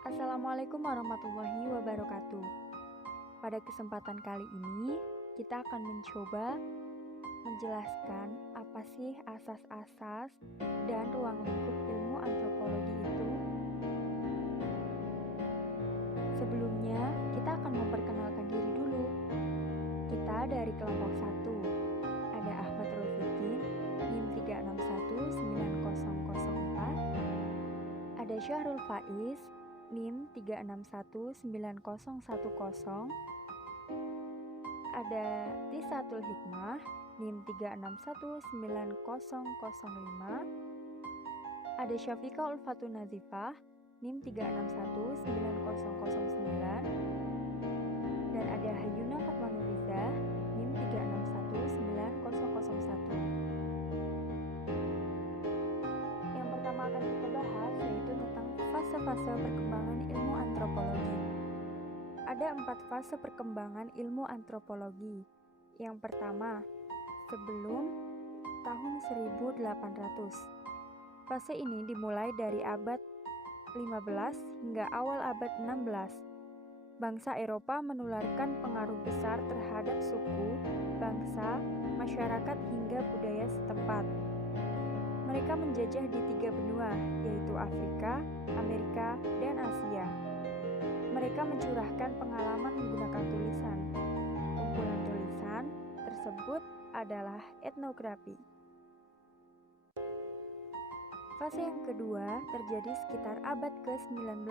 Assalamualaikum warahmatullahi wabarakatuh. Pada kesempatan kali ini, kita akan mencoba menjelaskan apa sih asas-asas dan ruang lingkup ilmu antropologi itu. Sebelumnya, kita akan memperkenalkan diri dulu. Kita dari kelompok 1. Ada Ahmad Rofikin, NIM 3619004. Ada Syahrul Faiz, NIM 3619010. Ada Tisatul Hikmah, NIM 3619005. Ada Syafika Ulfatun Nazifah, NIM 3619009. Dan ada Hayuna Fatma Nuriza, NIM 3619001. Yang pertama akan kita bahas yaitu tentang fase-fase perkembangan ilmu antropologi. Ada 4 fase perkembangan ilmu antropologi. Yang pertama, sebelum tahun 1800. Fase ini dimulai dari abad 15 hingga awal abad 16. Bangsa Eropa menularkan pengaruh besar terhadap suku, bangsa, masyarakat hingga budaya setempat. Mereka menjajah di 3 benua, yaitu Afrika, Amerika, dan Asia. Mereka mencurahkan pengalaman menggunakan tulisan. Kumpulan tulisan tersebut adalah etnografi. Fase yang kedua terjadi sekitar abad ke-19.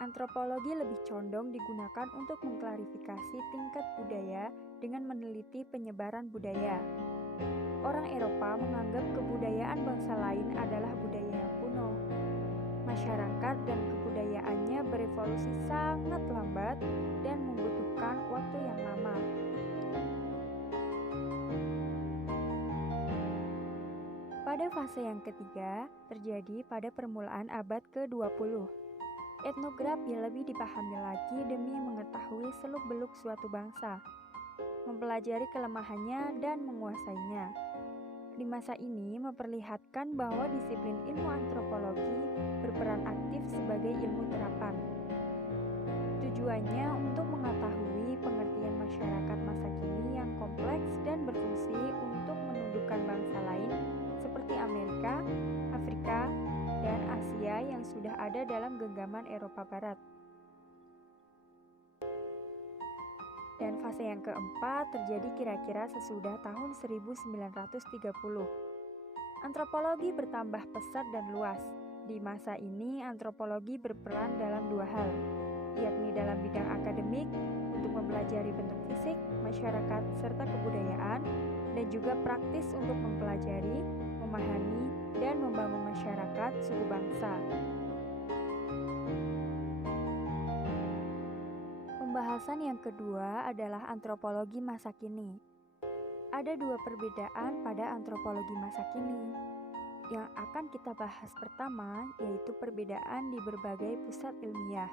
Antropologi lebih condong digunakan untuk mengklarifikasi tingkat budaya dengan meneliti penyebaran budaya. Orang Eropa menganggap kebudayaan bangsa lain adalah budaya yang kuno. Masyarakat dan kebudayaannya berevolusi sangat lambat dan membutuhkan waktu yang lama. Pada fase yang ketiga, terjadi pada permulaan abad ke-20. Etnografi lebih dipahami lagi demi mengetahui seluk-beluk suatu bangsa, mempelajari kelemahannya dan menguasainya. Di masa ini memperlihatkan bahwa disiplin ilmu antropologi berperan aktif sebagai ilmu terapan. Tujuannya untuk mengetahui pengertian masyarakat masa kini yang kompleks dan berfungsi untuk menundukkan bangsa lain seperti Amerika, Afrika, dan Asia yang sudah ada dalam genggaman Eropa Barat. Dan fase yang keempat terjadi kira-kira sesudah tahun 1930. Antropologi bertambah pesat dan luas. Di masa ini, antropologi berperan dalam 2 hal, yakni dalam bidang akademik untuk mempelajari bentuk fisik, masyarakat, serta kebudayaan, dan juga praktis untuk mempelajari, memahami, dan membangun masyarakat suku bangsa. Pembahasan yang kedua adalah antropologi masa kini. Ada 2 perbedaan pada antropologi masa kini. Yang akan kita bahas pertama yaitu perbedaan di berbagai pusat ilmiah.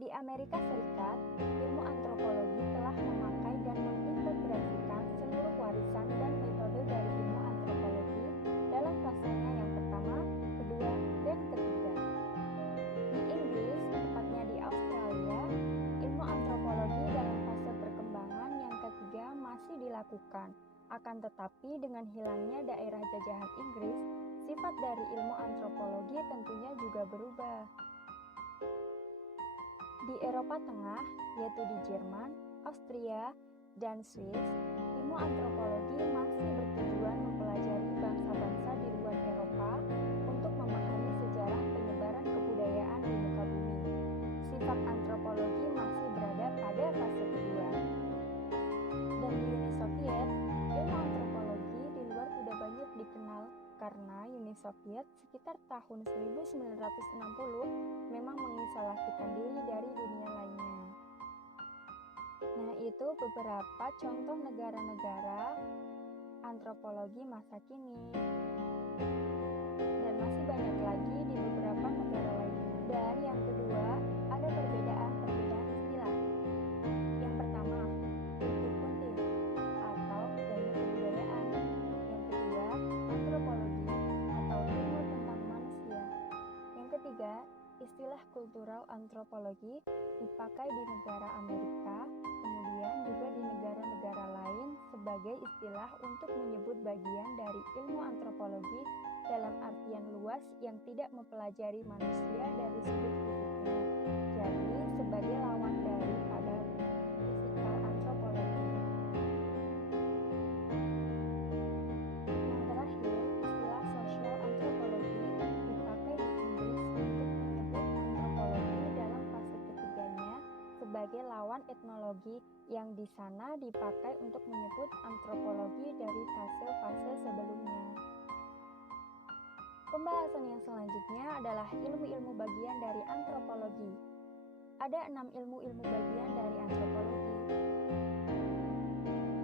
Di Amerika Serikat, ilmu antropologi telah memakai dan mengintegrasikan seluruh warisan dan metode dari ilmu antropologi dalam fasenya yang pertama, kedua, dan ketiga. Di Inggris, tepatnya di Australia, ilmu antropologi dalam fase perkembangan yang ketiga masih dilakukan. Akan tetapi dengan hilangnya daerah jajahan Inggris, sifat dari ilmu antropologi tentunya juga berubah. Di Eropa Tengah, yaitu di Jerman, Austria, dan Swiss, ilmu antropologi masih bertujuan mempelajari bangsa-bangsa di luar Eropa untuk memahami sejarah penyebaran kebudayaan di muka bumi. Sifat antropologi masih berada pada fase kedua. Dan di Uni Soviet, ilmu antropologi di luar tidak banyak dikenal karena Uni Soviet sekitar tahun 1960 memang mengisolasikan diri dari dunia lainnya. Nah, itu beberapa contoh negara-negara antropologi masa kini. Dan masih banyak lagi di beberapa negara lainnya. Dan yang kedua, ada perbedaan-perbedaan istilah. Yang pertama, kultur kunti atau ilmu kebudayaan. Yang kedua, antropologi atau ilmu tentang manusia. Yang ketiga, Istilah kultural antropologi dipakai di negara Amerika, kemudian juga di negara-negara lain sebagai istilah untuk menyebut bagian dari ilmu antropologi dalam artian luas yang tidak mempelajari manusia dari sudut fisiknya. Jadi, sebagai lawan daripada physical antropologi. Yang terakhir, istilah social antropologi dipakai di Inggris untuk menyebut antropologi dalam fase ketiganya sebagai lawan etnologi yang di sana dipakai untuk menyebut antropologi dari fase-fase sebelumnya. Pembahasan yang selanjutnya adalah ilmu-ilmu bagian dari antropologi. Ada 6 ilmu-ilmu bagian dari antropologi.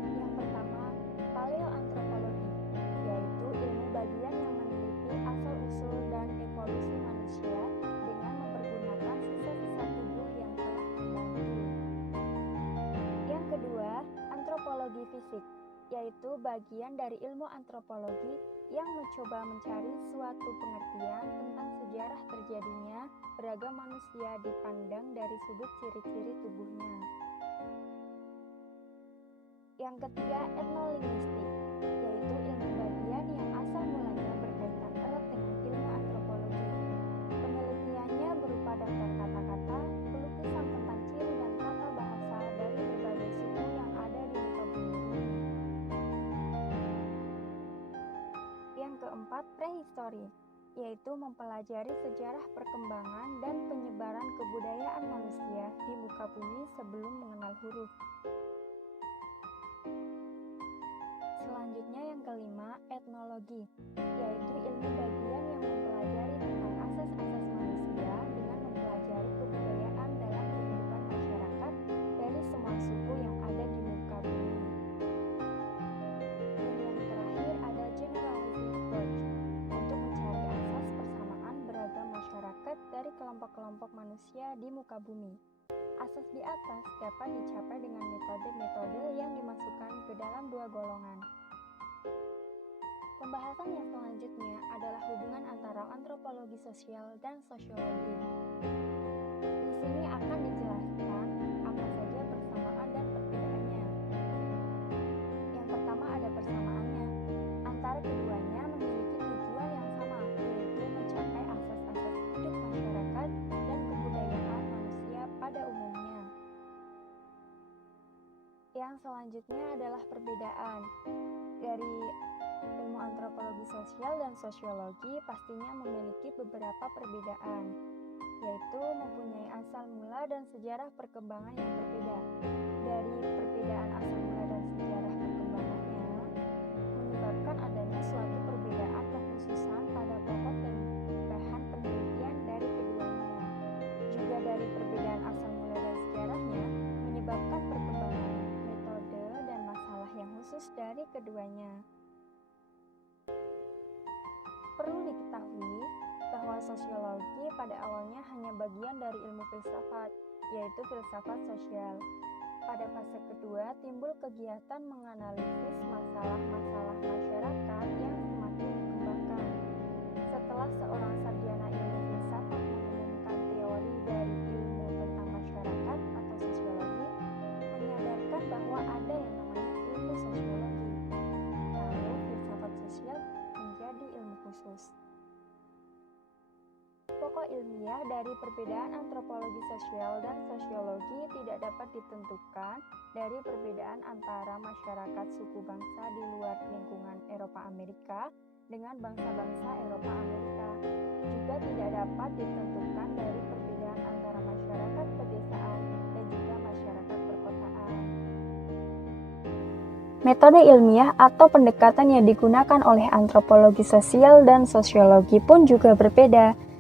Yang pertama, paleoantropologi, yaitu ilmu bagian yang meneliti asal-usul dan evolusi manusia dengan mempergunakan sisa-sisa tubuh yang telah membantu. Yang kedua, antropologi fisik, yaitu bagian dari ilmu antropologi yang mencoba mencari suatu pengertian tentang sejarah terjadinya beragam manusia dipandang dari sudut ciri-ciri tubuhnya. Yang ketiga, etnolinguistik, yaitu ilmu bagian yang asal mulanya berkaitan erat dengan ilmu antropologi. Penelitiannya berupa daftar kata-kata, pelukisan tentang ciri dan tata bahasa dari berbagai suku yang ada di muka bumi ini. Yang keempat, prehistori, yaitu mempelajari sejarah perkembangan dan penyebaran kebudayaan manusia di muka bumi sebelum mengenal huruf. Selanjutnya yang kelima, etnologi, yaitu ilmu bagian yang mempelajari tentang asas-asas manusia dengan mempelajari kebudayaan dalam kehidupan masyarakat dari semua suku yang ada di muka bumi. Dan yang terakhir ada generalizing approach, untuk mencari asas persamaan beragam masyarakat dari kelompok-kelompok manusia di muka bumi. Asas di atas dapat dicapai dengan metode-metode yang dimasukkan ke dalam dua golongan. Pembahasan yang selanjutnya adalah hubungan antara antropologi sosial dan sosiologi. Di sini akan dijelaskan apa saja persamaan dan perbedaannya. Yang pertama ada persamaannya. Antara keduanya memiliki tujuan yang sama, yaitu mencapai asas-asas hidup masyarakat dan kebudayaan manusia pada umumnya. Yang selanjutnya adalah perbedaan. Dari ilmu antropologi sosial dan sosiologi pastinya memiliki beberapa perbedaan, yaitu mempunyai asal mula dan sejarah perkembangan yang berbeda. Dari perbedaan asal mula dan sejarah perkembangannya, menyebabkan adanya suatu perbedaan kekhususan pada pokok dan bahan penelitian dari keduanya. Juga dari perbedaan asal mula dan sejarahnya, menyebabkan perkembangan metode dan masalah yang khusus dari keduanya. Perlu diketahui bahwa sosiologi pada awalnya hanya bagian dari ilmu filsafat, yaitu filsafat sosial. Pada fase kedua timbul kegiatan menganalisis masalah-masalah masyarakat yang semakin dikembangkan. Setelah seorang sarjana ilmu filsafat mengumumkan teori dari ilmu tentang masyarakat atau sosiologi, menyadarkan bahwa ada yang namanya ilmu sosiologi. Lalu filsafat sosial menjadi ilmu khusus. Pokok ilmiah dari perbedaan antropologi sosial dan sosiologi tidak dapat ditentukan dari perbedaan antara masyarakat suku bangsa di luar lingkungan Eropa Amerika dengan bangsa-bangsa Eropa Amerika. Juga tidak dapat ditentukan dari perbedaan antara masyarakat pedesaan dan juga masyarakat perkotaan. Metode ilmiah atau pendekatan yang digunakan oleh antropologi sosial dan sosiologi pun juga berbeda.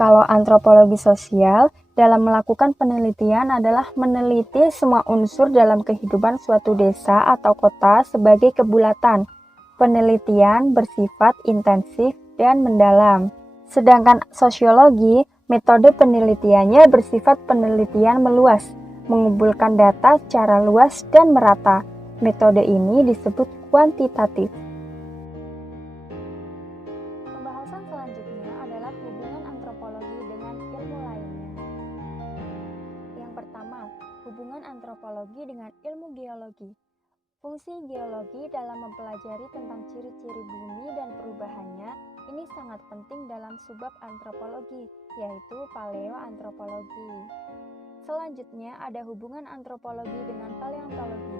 Kalau antropologi sosial dalam melakukan penelitian adalah meneliti semua unsur dalam kehidupan suatu desa atau kota sebagai kebulatan. Penelitian bersifat intensif dan mendalam. Sedangkan sosiologi, metode penelitiannya bersifat penelitian meluas, mengumpulkan data secara luas dan merata. Metode ini disebut kuantitatif. Pembahasan selanjutnya adalah hubungan antropologi dengan hubungan antropologi dengan ilmu geologi. Fungsi geologi dalam mempelajari tentang ciri-ciri bumi dan perubahannya ini sangat penting dalam subbab antropologi, yaitu paleoantropologi. Selanjutnya ada hubungan antropologi dengan paleontologi.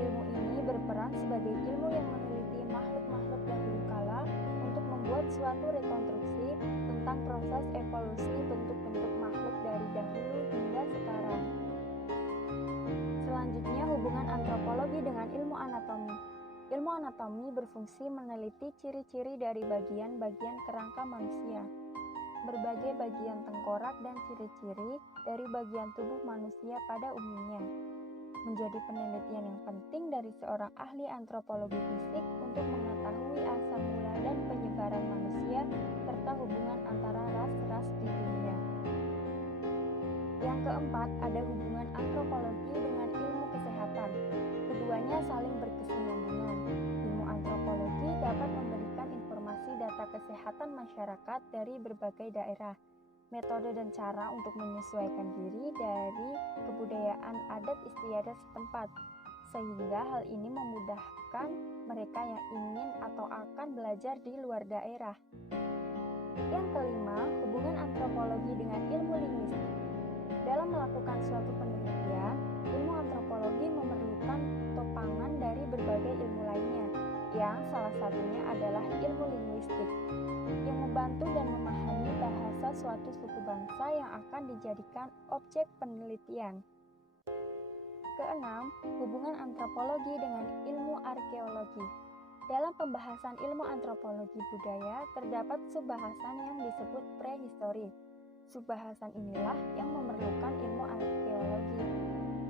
Ilmu ini berperan sebagai ilmu yang meneliti makhluk-makhluk dahulu kala untuk membuat suatu rekonstruksi tentang proses evolusi bentuk-bentuk makhluk dari dahulu hingga sekarang. Selanjutnya hubungan antropologi dengan ilmu anatomi. Ilmu anatomi berfungsi meneliti ciri-ciri dari bagian-bagian kerangka manusia. Berbagai bagian tengkorak dan ciri-ciri dari bagian tubuh manusia pada umumnya menjadi penelitian yang penting dari seorang ahli antropologi fisik untuk mengetahui asal mula dan penyebaran manusia serta hubungan antara ras-ras di dunia. Yang keempat, ada hubungan antropologi dengan ilmu kesehatan. Keduanya saling berkesinambungan. Ilmu antropologi dapat memberikan informasi data kesehatan masyarakat dari berbagai daerah, metode dan cara untuk menyesuaikan diri dari kebudayaan adat istiadat setempat, sehingga hal ini memudahkan mereka yang ingin atau akan belajar di luar daerah. Yang kelima, hubungan antropologi dengan ilmu linguistik. Dalam melakukan suatu penelitian, ilmu antropologi memerlukan topangan dari berbagai ilmu lainnya, yang salah satunya adalah ilmu linguistik, yang membantu dan memahami bahasa suatu suku bangsa yang akan dijadikan objek penelitian. Keenam, hubungan antropologi dengan ilmu arkeologi. Dalam pembahasan ilmu antropologi budaya, terdapat subbahasan yang disebut prehistori. Subbahasan inilah yang memerlukan ilmu arkeologi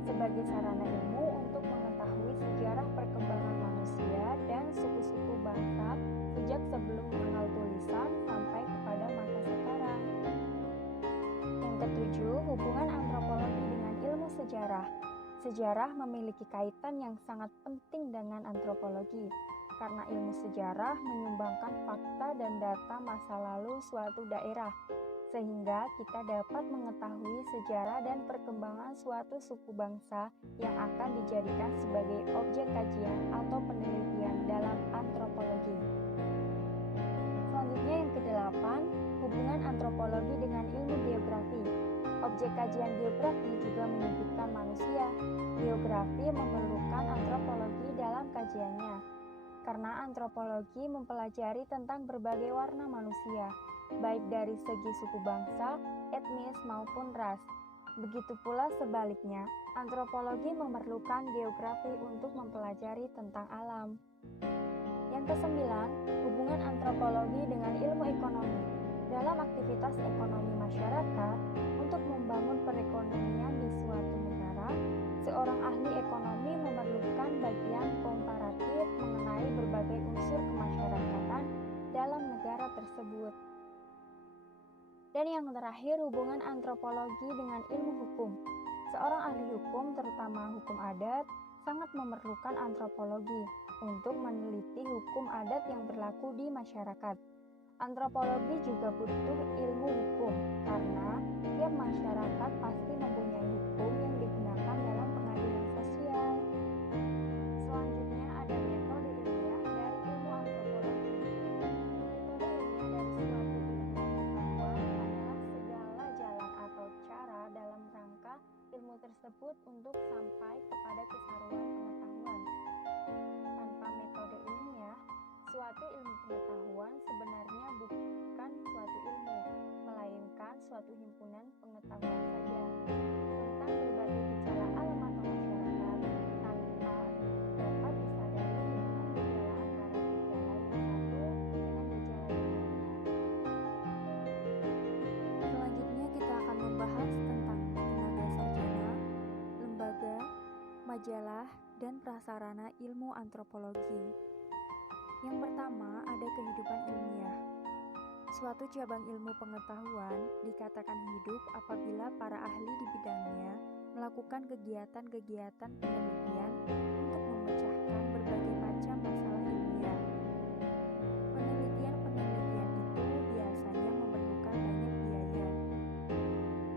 sebagai sarana ilmu untuk mengetahui sejarah perkembangan manusia dan suku-suku bangsa sejak sebelum mengenal tulisan sampai kepada masa sekarang. Yang ketujuh, hubungan antropologi dengan ilmu sejarah. Sejarah memiliki kaitan yang sangat penting dengan antropologi, karena ilmu sejarah menyumbangkan fakta dan data masa lalu suatu daerah, sehingga kita dapat mengetahui sejarah dan perkembangan suatu suku bangsa yang akan dijadikan sebagai objek kajian atau penelitian dalam antropologi. Selanjutnya yang kedelapan, hubungan antropologi dengan ilmu geografi. Objek kajian geografi juga menyebutkan manusia. Geografi memerlukan antropologi dalam kajiannya, karena antropologi mempelajari tentang berbagai warna manusia, baik dari segi suku bangsa, etnis maupun ras. Begitu pula sebaliknya, antropologi memerlukan geografi untuk mempelajari tentang alam. Yang kesembilan, hubungan antropologi dengan ilmu ekonomi. Dalam aktivitas ekonomi masyarakat, untuk membangun perekonomian di suatu negara, seorang ahli ekonomi memerlukan bagian komparatif mengenai berbagai unsur kemasyarakatan dalam negara tersebut. Dan yang terakhir, hubungan antropologi dengan ilmu hukum. Seorang ahli hukum, terutama hukum adat, sangat memerlukan antropologi untuk meneliti hukum adat yang berlaku di masyarakat. Antropologi juga butuh ilmu hukum, karena tiap masyarakat pasti mempunyai hukum yang digunakan dalam pengadilan sosial. Selanjutnya ada metode ilmiah dari ilmu antropologi. Metode ilmiah dari suatu ilmu pengetahuan adalah segala jalan atau cara dalam rangka ilmu tersebut untuk sampai kepada keseluruhan pengetahuan. Tanpa metode ilmiah, suatu ilmu pengetahuan sebenarnya bukan suatu ilmu, melainkan suatu himpunan pengetahuan saja tentang berbagai gejala alam atau masyarakat, tanpa dapat disadari hubungan gejala antara gejala yang satu dengan gejala yang lainnya. Selanjutnya kita akan membahas tentang tenaga sarjana, lembaga, majalah, dan prasarana ilmu antropologi. Yang pertama, ada kehidupan ilmiah. Suatu cabang ilmu pengetahuan dikatakan hidup apabila para ahli di bidangnya melakukan kegiatan-kegiatan penelitian untuk memecahkan berbagai macam masalah ilmiah. Penelitian-penelitian itu biasanya memerlukan banyak biaya,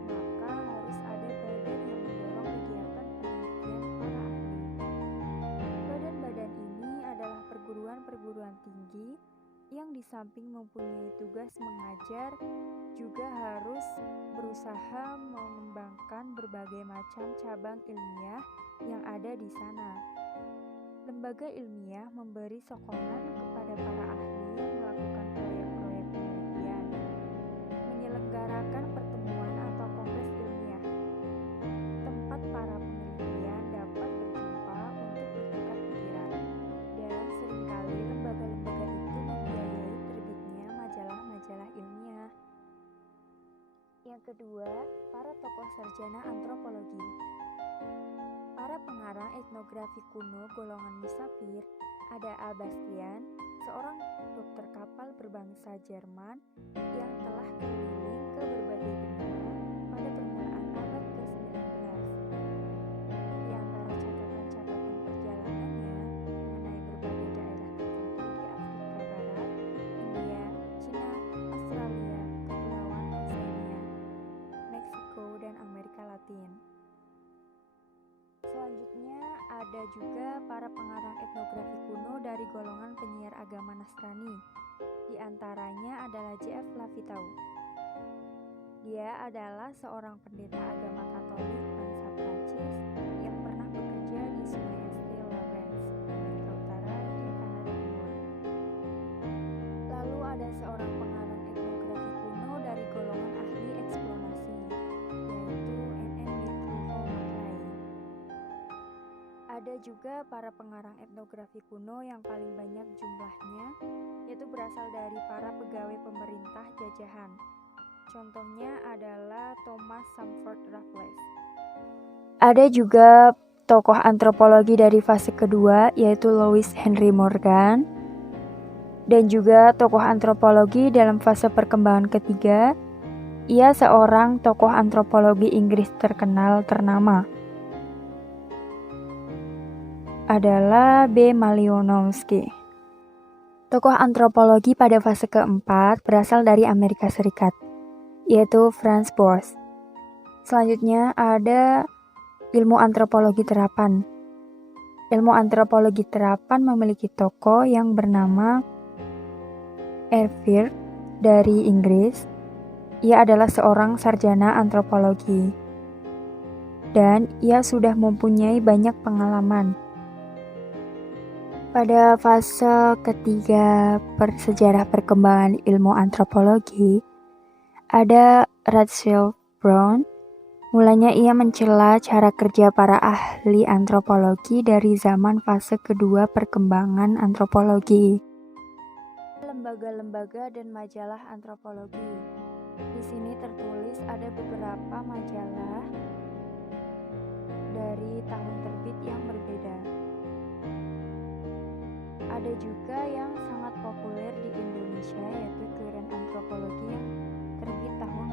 maka harus ada badan yang mendorong kegiatan samping mempunyai tugas mengajar, juga harus berusaha mengembangkan berbagai macam cabang ilmiah yang ada di sana. Lembaga ilmiah memberi sokongan kepada para ahli yang melakukan proyek-proyek penelitian, menyelenggarakan pertemuan atau kongres ilmiah, tempat para penelitian dapat berjumpa untuk bertukar pikiran, dan seringkali lembaga-lembaga itu membiayai terbitnya majalah-majalah ilmiah. Yang kedua, para tokoh sarjana antropologi. Para pengarang etnografi kuno golongan musafir, ada Albastian, seorang dokter kapal berbangsa Jerman yang telah keliling ke berbagai benua pada permulaan abad ke-19. Di antara catatan-catatan perjalanannya mengenai berbagai daerah tertentu di Afrika Barat, India, Cina, Australia, Kepulauan Oseania, Meksiko, dan Amerika Latin. Selanjutnya ada juga para pengarang etnografi kuno dari golongan penyiar agama Nasrani. Di antaranya adalah J.F. Lavitau. Dia adalah seorang pendeta agama Katolik bangsa Prancis yang pernah bekerja di Sungai St. Lawrence, Amerika Utara di Kanada Timur. Lalu ada seorang pengarang etnografi kuno dari golongan ahli eksplorasi, yaitu N.N. Mikluho Maklay. Ada juga para pengarang etnografi kuno yang paling banyak jumlahnya, yaitu berasal dari para pegawai pemerintah jajahan. Contohnya adalah Thomas Stamford Raffles. Ada juga tokoh antropologi dari fase kedua, yaitu Louis Henry Morgan, dan juga tokoh antropologi dalam fase perkembangan ketiga. Ia seorang tokoh antropologi Inggris terkenal ternama, adalah B. Malinowski. Tokoh antropologi pada fase keempat berasal dari Amerika Serikat, yaitu Franz Boas. Selanjutnya ada ilmu antropologi terapan. Ilmu antropologi terapan memiliki tokoh yang bernama Ervir dari Inggris. Ia adalah seorang sarjana antropologi, dan ia sudah mempunyai banyak pengalaman. Pada fase ketiga sejarah perkembangan ilmu antropologi, ada Rachel Brown. Mulanya ia mencela cara kerja para ahli antropologi dari zaman fase kedua perkembangan antropologi. Lembaga-lembaga dan majalah antropologi. Di sini tertulis ada beberapa majalah dari tahun terbit yang berbeda. Ada juga yang sangat populer di Indonesia, yaitu Current Antropologi yang terbit tahun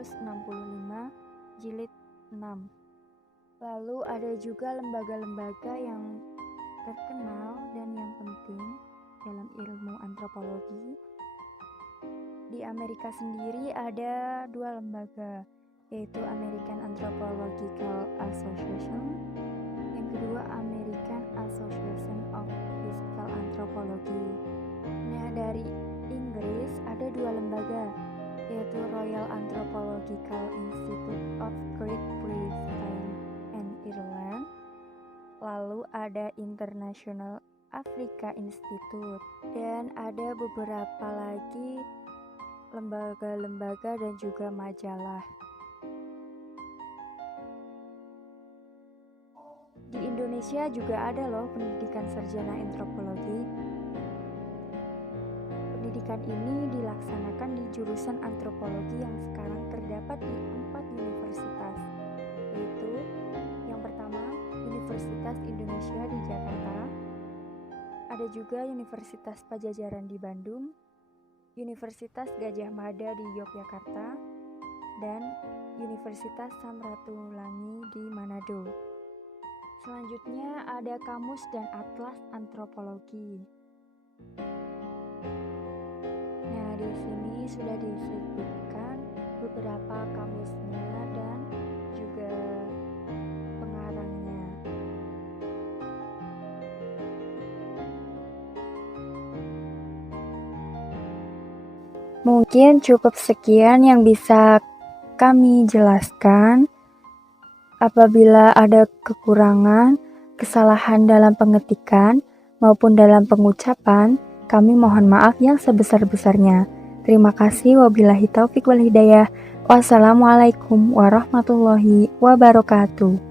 1965, jilid 6. Lalu ada juga lembaga-lembaga yang terkenal dan yang penting dalam ilmu antropologi. Di Amerika sendiri ada dua lembaga, yaitu American Anthropological Association, yang kedua American Association of Physical Anthropology. Nah, dari Inggris ada dua lembaga, yaitu Royal Anthropological Institute of Great Britain and Ireland, lalu ada International Africa Institute, dan ada beberapa lagi lembaga-lembaga dan juga majalah. Di Indonesia juga ada loh pendidikan sarjana antropologi. Pendidikan ini dilaksanakan di jurusan antropologi yang sekarang terdapat di 4 universitas, yaitu yang pertama Universitas Indonesia di Jakarta, ada juga Universitas Pajajaran di Bandung, Universitas Gadjah Mada di Yogyakarta, dan Universitas Samratulangi di Manado. Selanjutnya ada Kamus dan Atlas Antropologi. Nah, di sini sudah disebutkan beberapa kamusnya dan juga pengarangnya. Mungkin cukup sekian yang bisa kami jelaskan. Apabila ada kekurangan, kesalahan dalam pengetikan, maupun dalam pengucapan, kami mohon maaf yang sebesar-besarnya. Terima kasih. Wabillahi taufik wal hidayah. Wassalamualaikum warahmatullahi wabarakatuh.